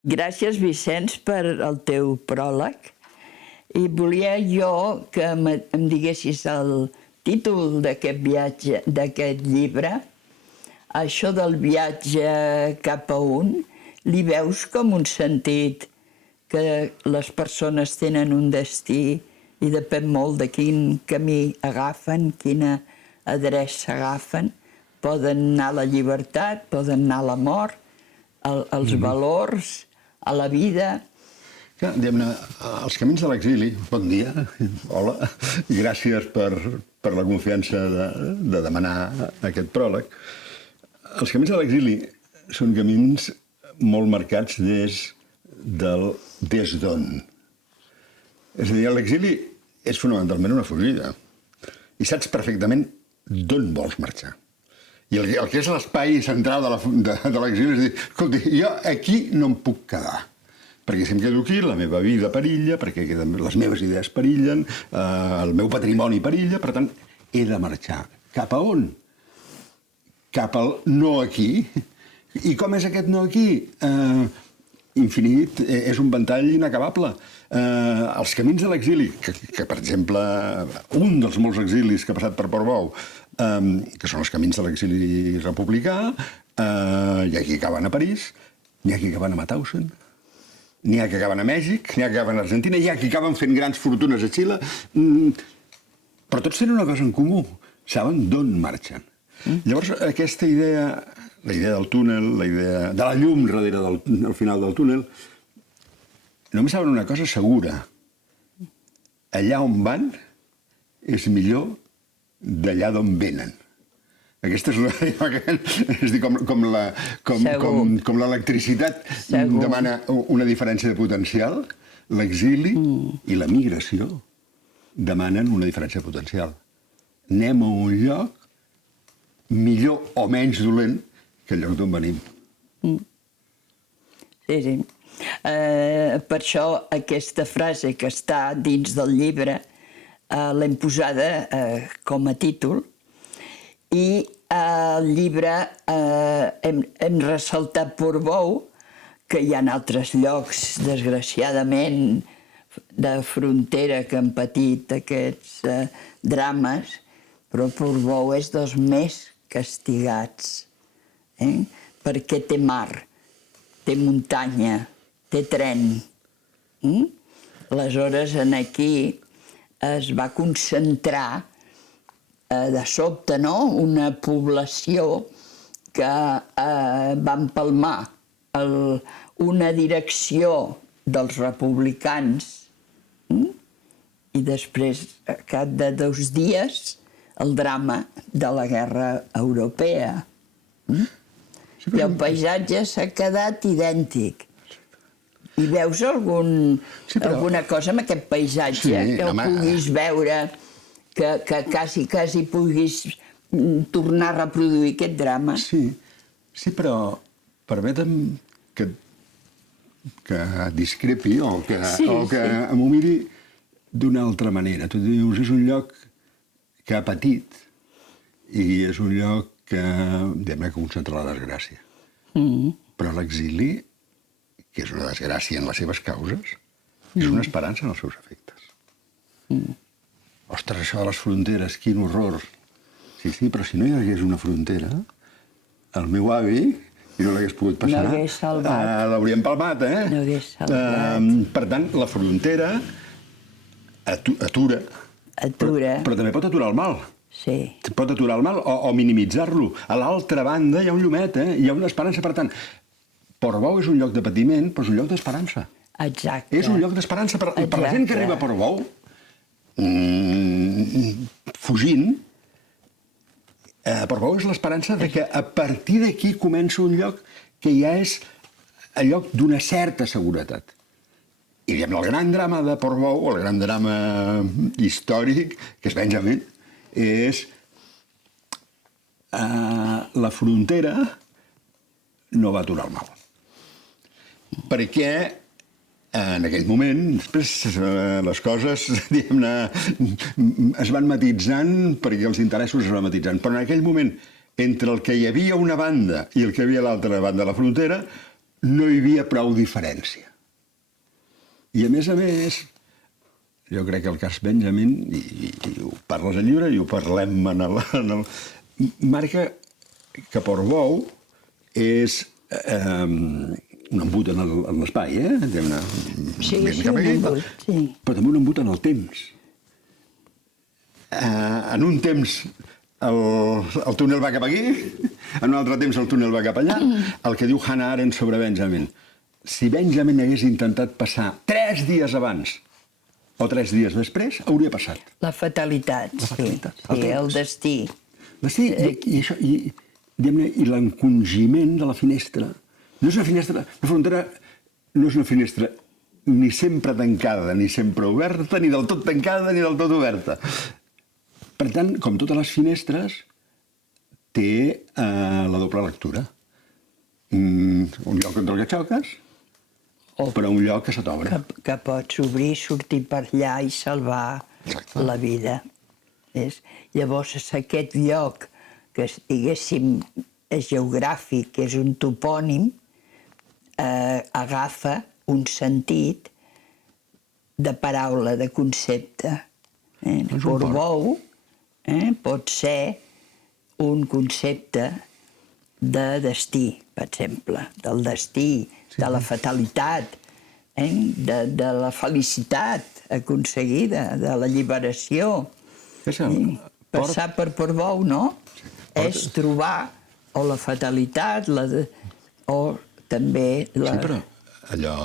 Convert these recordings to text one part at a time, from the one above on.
Gràcies, Vicenç, per el teu pròleg. I volia jo que em diguessis el títol d'aquest viatge, d'aquest llibre. Això del viatge cap a un, li veus com un sentit que les persones tenen un destí i depèn molt de quin camí agafen, quina adreça agafen. Poden anar a la llibertat, poden anar a la mort, als valors, a la vida. Ja, diguem-ne, els camins de l'exili, bon dia, hola, gràcies per la confiança de demanar aquest pròleg. Els camins de l'exili són camins molt marcats des d'on. És a dir, l'exili és fonamentalment una fugida. I saps perfectament d'on vols marxar. I el que és l'espai central de l'exili és dir, escolti, jo aquí no em puc quedar. Perquè si em quedo aquí, la meva vida perilla, perquè les meves idees perillen, el meu patrimoni perilla, per tant, he de marxar. Cap a on? Cap al no aquí. I com és aquest no aquí? Infinit, és un ventall inacabable. Els camins de l'exili, que per exemple, un dels molts exilis que ha passat per Portbou, que són els camins de l'exili republicà, hi ha qui acaben a París, n'hi ha qui acaben a Mauthausen, n'hi ha que acaben a Mèxic, n'hi ha que acaben a Argentina, hi ha qui acaben fent grans fortunes a Xile, però tots tenen una cosa en comú, saben d'on marxen. Llavors, aquesta idea, la idea del túnel, la idea de la llum darrere al final del túnel, només saben una cosa segura. Allà on van és millor d'allà d'on venen. Aquesta és com l'electricitat demana una diferència de potencial, l'exili i la migració demanen una diferència de potencial. Anem a un lloc millor o menys dolent que el lloc d'on venim. Sí, sí. Per això aquesta frase que està dins del llibre l'hem posada com a títol i al llibre hem ressaltat Portbou, que hi ha altres llocs, desgraciadament, de frontera que han patit aquests drames, però Portbou és dels més castigats, perquè té mar, té muntanya, té tren. Aleshores, aquí es va concentrar de sobte una població que va empalmar una direcció dels republicans i després, al cap de 2 dies, el drama de la guerra europea. I el paisatge s'ha quedat idèntic. I veus alguna cosa en aquest paisatge que el puguis veure, que quasi puguis tornar a reproduir aquest drama? Sí, però permetem que discrepi o que m'ho miri d'una altra manera. Tu dius, és un lloc que ha patit i és un lloc que concentra la desgràcia. Però l'exili, que és una desgràcia en les seves causes, és una esperança en els seus efectes. Ostres, això de les fronteres, quin horror. Sí, però si no hi hagués una frontera, el meu avi, i no l'hagués pogut passar, l'hauria empalmat, No hagués salvat. Per tant, la frontera atura, però també pot aturar el mal. Sí. Pot aturar el mal o minimitzar-lo. A l'altra banda hi ha un llumet, hi ha una esperança. Per tant, Portbou és un lloc de patiment, però és un lloc d'esperança. Exacte. És un lloc d'esperança. Per la gent que arriba a Portbou, fugint, Portbou és l'esperança que a partir d'aquí comença un lloc que ja és el lloc d'una certa seguretat. I el gran drama de Portbou, o el gran drama històric, que és Benjamin, és la frontera no va aturar el mal. Perquè en aquell moment, després les coses, diguem-ne, es van matitzant perquè els interessos es van matitzant. Però en aquell moment, entre el que hi havia una banda i el que hi havia a l'altra banda de la frontera, no hi havia prou diferència. I a més, jo crec que el cas Benjamin, i ho parles al llibre i ho parlem marca que Portbou és un embut en l'espai, Sí, un embut, sí. Però també un embut en el temps. En un temps el túnel va cap aquí, en un altre temps el túnel va cap allà. El que diu Hannah Arendt sobre Benjamin. Si Benjamin hagués intentat passar 3 dies abans o 3 dies després, hauria passat. La fatalitat, sí, el destí. I l'encongiment de la finestra. No és una finestra, la frontera no és una finestra ni sempre tancada, ni sempre oberta, ni del tot tancada, ni del tot oberta. Per tant, com totes les finestres, té la doble lectura. Un lloc contra el que xoques, però un lloc que se t'obre. Que pots obrir, sortir per allà i salvar la vida. Llavors, aquest lloc, que diguéssim és geogràfic, que és un topònim, agafa un sentit de paraula, de concepte. Portbou pot ser un concepte de destí, per exemple, del destí, de la fatalitat, de la felicitat aconseguida, de l'alliberació. Passar per Portbou, no? És trobar o la fatalitat o també la... Sí, però allò...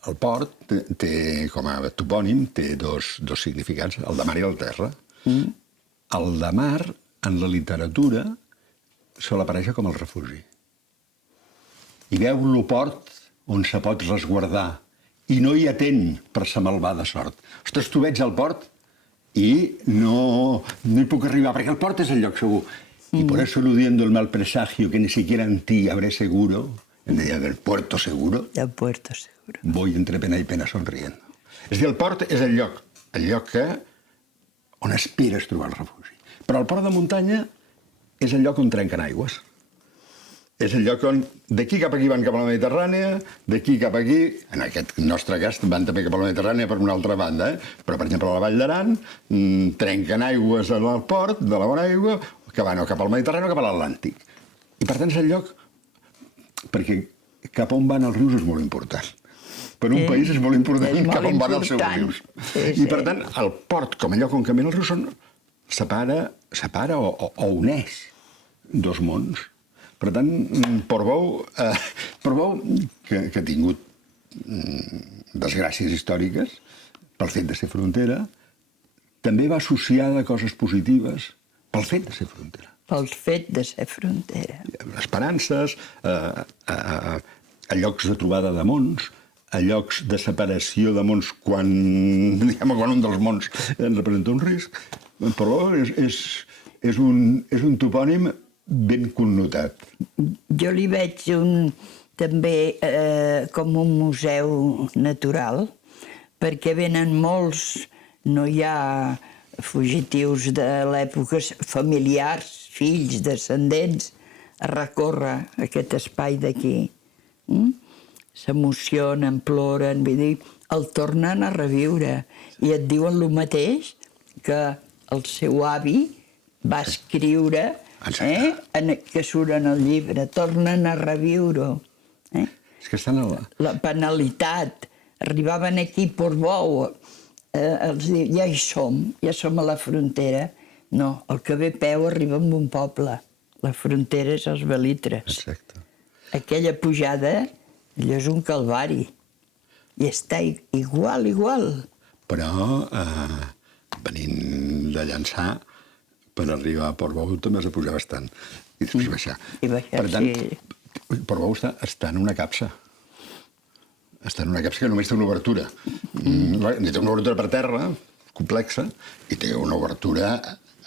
El port té, com a topònim, té dos significats, el de mar i el terra. El de mar, en la literatura, sol aparèixer com el refugi. I veu lo port on se pot resguardar i no hi atén per sa malvada sort. Ostres, tu veig al port i no hi puc arribar, perquè el port és el lloc segur. Y por eso, eludiendo el mal presagio que ni siquiera en ti habré seguro, en el día del puerto seguro, voy entre pena y pena sonriendo. És a dir, el port és el lloc on aspires a trobar el refugi. Però el port de muntanya és el lloc on trenquen aigües. És el lloc on d'aquí cap aquí van cap a la Mediterrània, d'aquí cap aquí, en aquest nostre cas van també cap a la Mediterrània per una altra banda, però per exemple a la Vall d'Aran trenquen aigües al port de la bona aigua, que van o cap al Mediterrani o cap a l'Atlàntic. I per tant és el lloc, perquè cap on van els rius és molt important. Per un país és molt important cap on van els seus rius. I per tant el port com a lloc on caminen els rius separa o uneix dos mons. Per tant, Portbou, que ha tingut desgràcies històriques pel fet de ser frontera, també va associada a coses positives pel fet de ser frontera. Pel fet de ser frontera. Esperances, a llocs de trobada de mons, a llocs de separació de mons quan un dels mons representa un risc. Però és un topònim ben connotat. Jo li veig també com un museu natural, perquè venen molts, no hi ha fugitius de l'època, familiars, fills, descendents, a recórrer aquest espai d'aquí. S'emocionen, ploren, vull dir, el tornen a reviure i et diuen el mateix que el seu avi va escriure, que surt en el llibre, tornen a reviure-ho. És que estan a la penalitat. Arribaven aquí a Portbou, els diu, ja hi som a la frontera. No, el que ve a peu arriba en un poble. La frontera és els Belitres. Exacte. Aquella pujada, allò és un calvari. I està igual. Però venint de Llançà, per arribar a Portbou també has de pujar bastant. I després baixar. Per tant, Portbou està en una capsa. Està en una capsa que només té una obertura. Té una obertura per terra, complexa, i té una obertura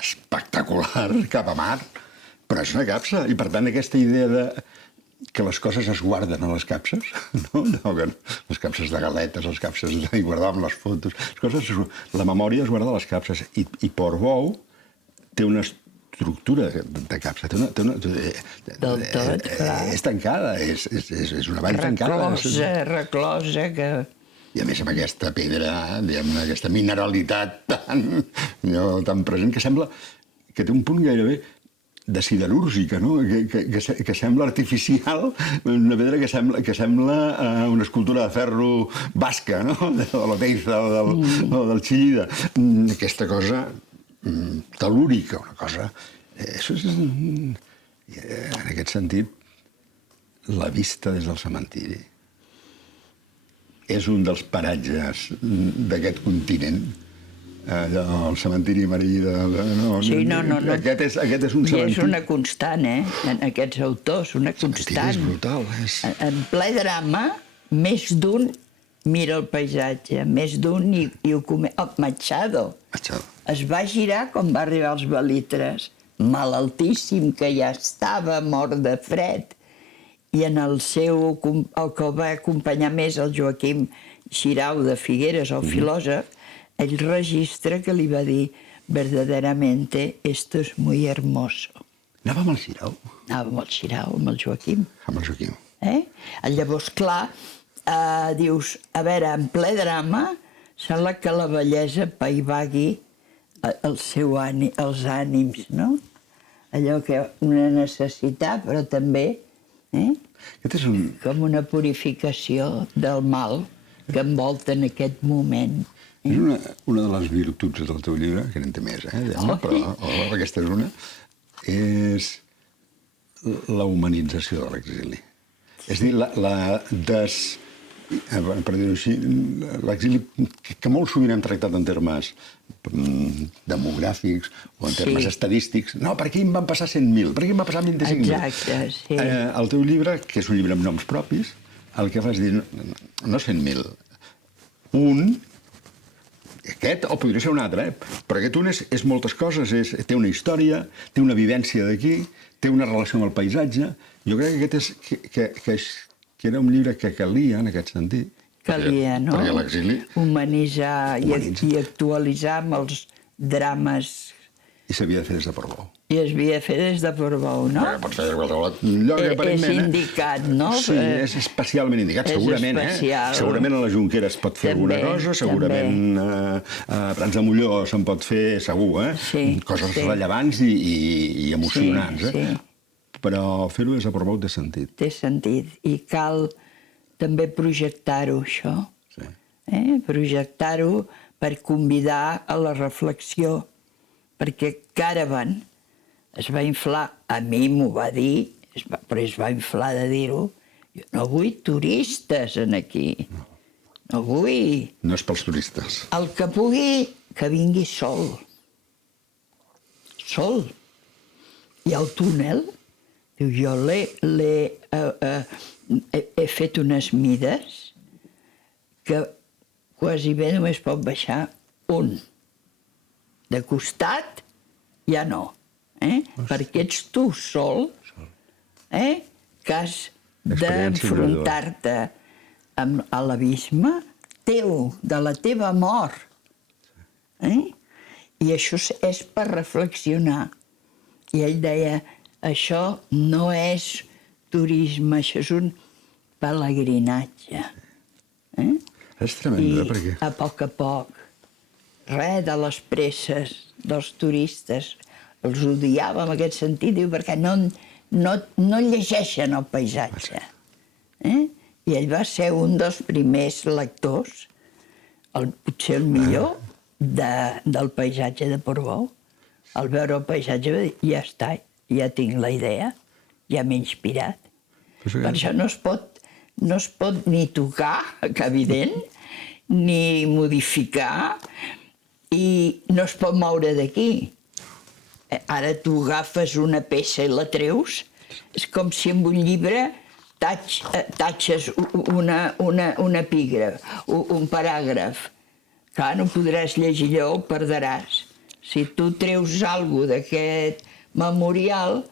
espectacular cap a mar, però és una capsa. I per tant aquesta idea que les coses es guarden a les capses, les capses de galetes, les capses de guardar les fotos, la memòria es guarda a les capses. I Portbou té una estructura de capsa. Del tot, clar. És tancada, és una vall tancada. Reclosa, que... I a més amb aquesta pedra, diguem-ne, aquesta mineralitat tan present, que sembla que té un punt gairebé de siderúrgica, no? Que sembla artificial, una pedra que sembla una escultura de ferro basca, no? De la Teiza o del Chillida. Aquesta cosa tel·lúrica, una cosa... Això és, en aquest sentit, la vista des del cementiri és un dels paratges d'aquest continent. El cementiri marí de... Sí, no. Aquest és un cementiri... I és una constant, en aquests autors, una constant. És brutal. En ple drama, més d'un mira el paisatge, més d'un i ho come... Machado. Es va girar quan va arribar als Belitres, malaltíssim, que ja estava mort de fred, i en el que el va acompanyar més, el Joaquim Xirau de Figueres, el filòsof, ell registra que li va dir verdaderamente esto es muy hermoso. Anava amb el Xirau? Anava amb el Xirau, amb el Joaquim. Amb el Joaquim. Llavors, clar, dius, a veure, en ple drama, sembla que la bellesa paivagui els ànims, no? Allò que una necessitat, però també com una purificació del mal que envolta en aquest moment. És una de les virtuts del teu llibre, que n'en té més, però aquesta és una, és la humanització de l'exili. És a dir, per dir-ho així, l'exili que molt sovint hem tractat en termes demogràfics o en termes estadístics. No, per aquí em van passar 100.000, per aquí em van passar 25.000. Exacte, sí. El teu llibre, que és un llibre amb noms propis, el que fa és dir, no 100.000, un, aquest, o podria ser un altre, però aquest un és moltes coses, té una història, té una vivència d'aquí, té una relació amb el paisatge. Jo crec que aquest que era un llibre que calia, en aquest sentit. Calia, no? Perquè l'exili... Humanitzar i actualitzar amb els drames. I s'havia de fer des de Portbou. I es havia de fer des de Portbou, no? Pots fer de qualsevol lloc, aparentment. És indicat, no? Sí, és especialment indicat, segurament. Segurament a la Jonquera es pot fer alguna cosa, segurament a Prats de Molló se'n pot fer, segur, coses rellevants i emocionants. Però fer-ho des de Portbou té sentit. Té sentit. I cal també projectar-ho, això. Projectar-ho per convidar a la reflexió. Perquè Caravan es va inflar, a mi m'ho va dir, però es va inflar de dir-ho, jo no vull turistes aquí. No vull. No és pels turistes. El que pugui, que vingui sol. Sol. I el túnel... Jo he fet unes mides que quasi bé només pot baixar un. De costat ja no. Perquè ets tu sol, que has d'enfrontar-te a l'abisme teu, de la teva mort. I això és per reflexionar. I ell deia... Això no és turisme, això és un pelegrinatge. És tremendo, perquè... I a poc, res de les presses dels turistes. Els odiava en aquest sentit, perquè no llegeixen el paisatge. I ell va ser un dels primers lectors, potser el millor, del paisatge de Portbou. Al veure el paisatge va dir, ja està, ja tinc la idea, ja m'he inspirat. Per això no es pot ni tocar, que evident, ni modificar, i no es pot moure d'aquí. Ara tu agafes una peça i la treus, és com si amb un llibre tatxes un epígraf, un paràgraf. Clar, no podràs llegir allò, ho perdràs. Si tu treus alguna cosa d'aquest memorial,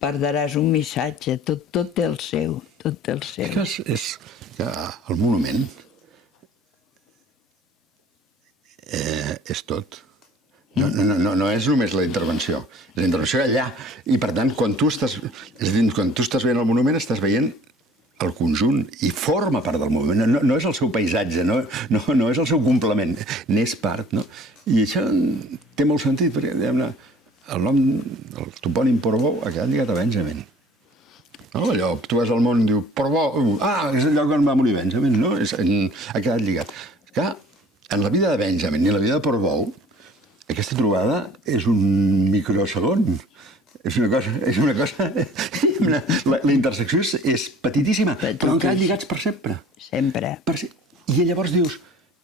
perdràs un missatge. Tot té el seu, tot té el seu. És que el monument és tot. No és només la intervenció. La intervenció allà. I, per tant, quan tu estàs veient el monument, estàs veient el conjunt i forma part del moviment. No és el seu paisatge, no és el seu complement, n'és part. No? I això té molt sentit, perquè el nom, el topònim Portbou, ha quedat lligat a Benjamin. No? Allò, tu vas al món i diu Portbou, és el lloc on va morir Benjamin, no? Ha quedat lligat. Clar, en la vida de Benjamin i en la vida de Portbou, aquesta trobada és un microsegon. És una cosa... La intersecció és petitíssima, però han quedat lligats per sempre. Sempre. I llavors dius,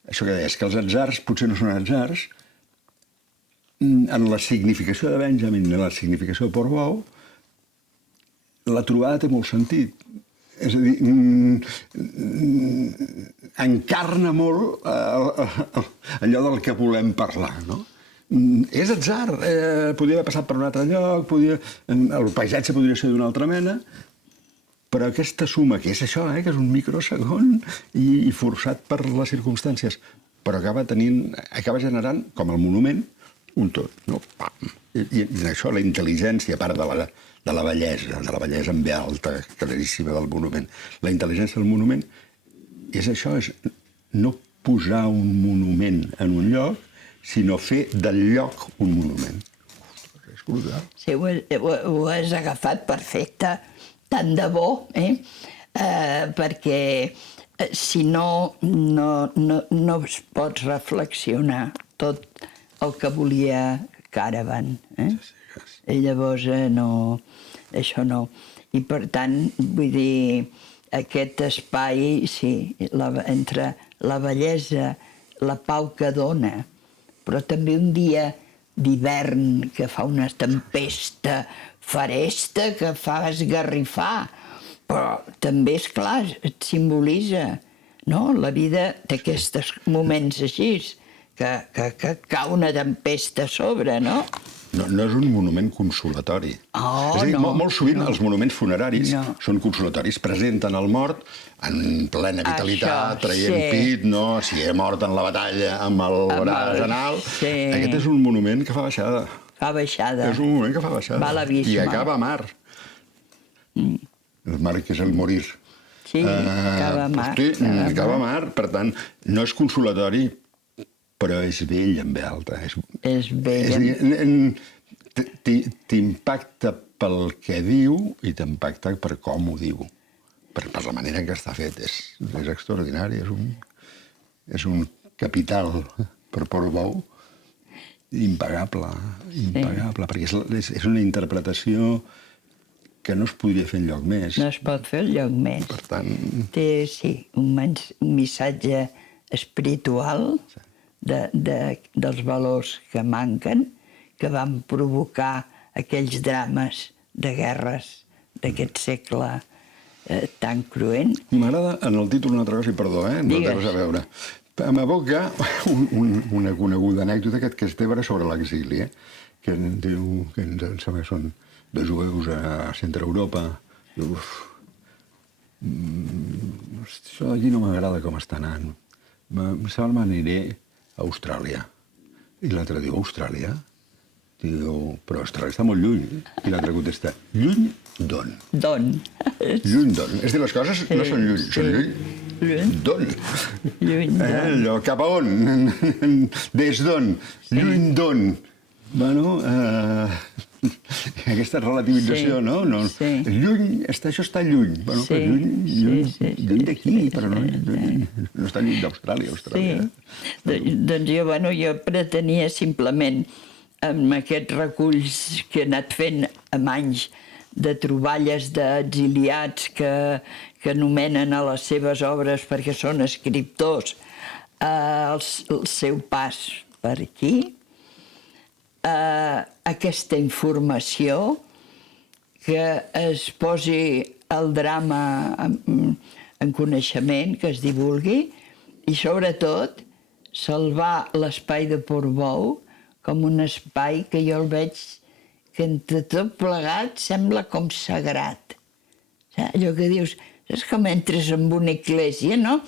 això que deies, que els atzars potser no són atzars, en la significació de Benjamin i la significació de Portbou, la trobada té molt sentit. És a dir, encarna molt allò del que volem parlar, no? És atzar, podria haver passat per un altre lloc, el paisatge podria ser d'una altra mena, però aquesta suma, que és això, que és un microsegon i forçat per les circumstàncies, però acaba generant, com el monument, un tot. No? I això, la intel·ligència, a part de la bellesa en ve alta, claríssima del monument. La intel·ligència del monument és això, és no posar un monument en un lloc, sinó fer del lloc un monument. Ostres, és brutal. Sí, ho has agafat perfecte, tant de bo, perquè si no es pot reflexionar tot el que volia Caravan. I llavors, això no. I per tant, vull dir, aquest espai, sí, entre la bellesa, la pau que dona, però també un dia d'hivern que fa una tempesta faresta que fa esgarrifar, però també, és clar, et simbolitza, no?, la vida d'aquests moments així, que cau una tempesta a sobre, no? No és un monument consolatori. És a dir, molt sovint els monuments funeraris són consolatoris, presenten el mort en plena vitalitat, traient pit, si he mort en la batalla amb el braç en alt. Aquest és un monument que fa baixada. Fa baixada. És un monument que fa baixada. Va a l'abisme. I acaba a mar. El mar, que és el morir. Sí, acaba a mar. Acaba a mar, per tant, no és consolatori, però és vell en ve alta. És vell. T'impacta pel que diu i t'impacta per com ho diu. Per la manera en què està fet. És extraordinari. És un capital per Portbou impagable. Perquè és una interpretació que no es podria fer enlloc més. No es pot fer enlloc més. Per tant... Té, sí, un missatge espiritual dels valors que manquen, que van provocar aquells drames de guerres d'aquest segle tan cruent. I m'agrada en el títol una altra cosa, i perdó, no té res a veure. M'evoca una coneguda anècdota que es té sobre l'exili, que diu que em sembla que són de jueus a Centre Europa. Això d'aquí no m'agrada com està anant. M'aniré a Austràlia. I l'altre diu, Austràlia? Diu, però Austràlia està molt lluny. I l'altre contesta, lluny d'on? D'on? Lluny d'on? És a dir, les coses no són lluny, són lluny d'on? Lluny d'on. Allò, cap a on? Des d'on? Lluny d'on? Bueno, aquesta relativització, no? Lluny, això està lluny. Bueno, lluny d'aquí, però no està lluny d'Austràlia, Austràlia. Doncs jo pretenia simplement, amb aquests reculls que he anat fent amb anys de troballes d'exiliats que anomenen a les seves obres perquè són escriptors, el seu pas per aquí, aquesta informació, que es posi el drama en coneixement, que es divulgui, i sobretot salvar l'espai de Portbou com un espai que jo el veig que entre tot plegat sembla com sagrat. Allò que dius, és com entres en una església, no?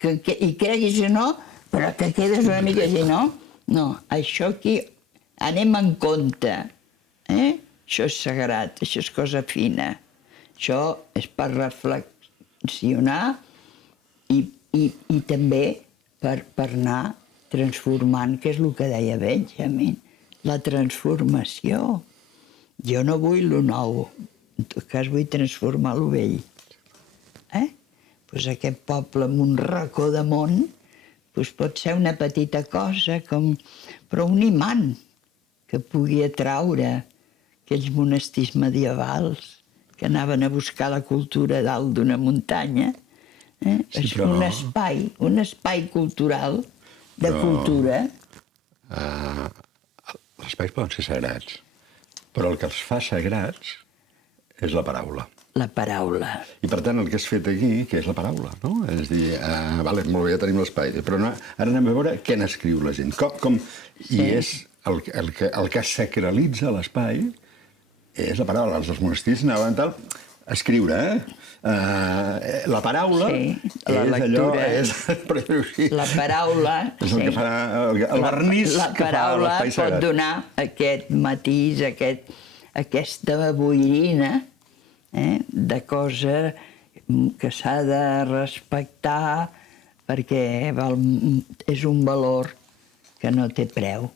I creguis o no, però te quedes una mica així, no? No, això aquí anem en compte. Això és sagrat, això és cosa fina. Això és per reflexionar i també per anar transformant, que és el que deia Benjamin, la transformació. Jo no vull lo nou, en tot cas vull transformar lo vell. Doncs aquest poble en un racó de món pot ser una petita cosa, però un imant que pugui atraure aquells monestirs medievals que anaven a buscar la cultura dalt d'una muntanya. És un espai cultural, de cultura. Els espais poden ser sagrats, però el que els fa sagrats és la paraula. La paraula. I per tant el que has fet aquí, que és la paraula, no? És dir, vale, molt bé, ja tenim l'espai, però no, ara anem a veure què n'escriu la gent. I és el que sacralitza l'espai és la paraula. Els monestirs anaven tal a escriure, la paraula la lectura. La paraula... És el que fa el vernís que fa l'espai sagrat. La paraula pot donar aquest matís, aquesta boirina de cosa que s'ha de respectar perquè és un valor que no té preu.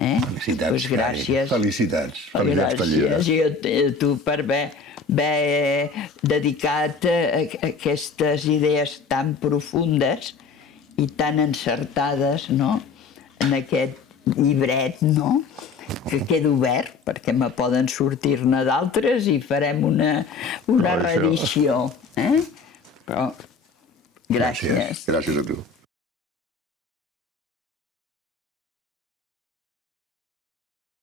Felicitats, gràcies. Felicitats pel llibre. Gràcies a tu per haver dedicat aquestes idees tan profundes i tan encertades, no?, en aquest llibret, no?, que queda obert, perquè me poden sortir-ne d'altres i farem una reedició. Però gràcies. Gràcies a tu.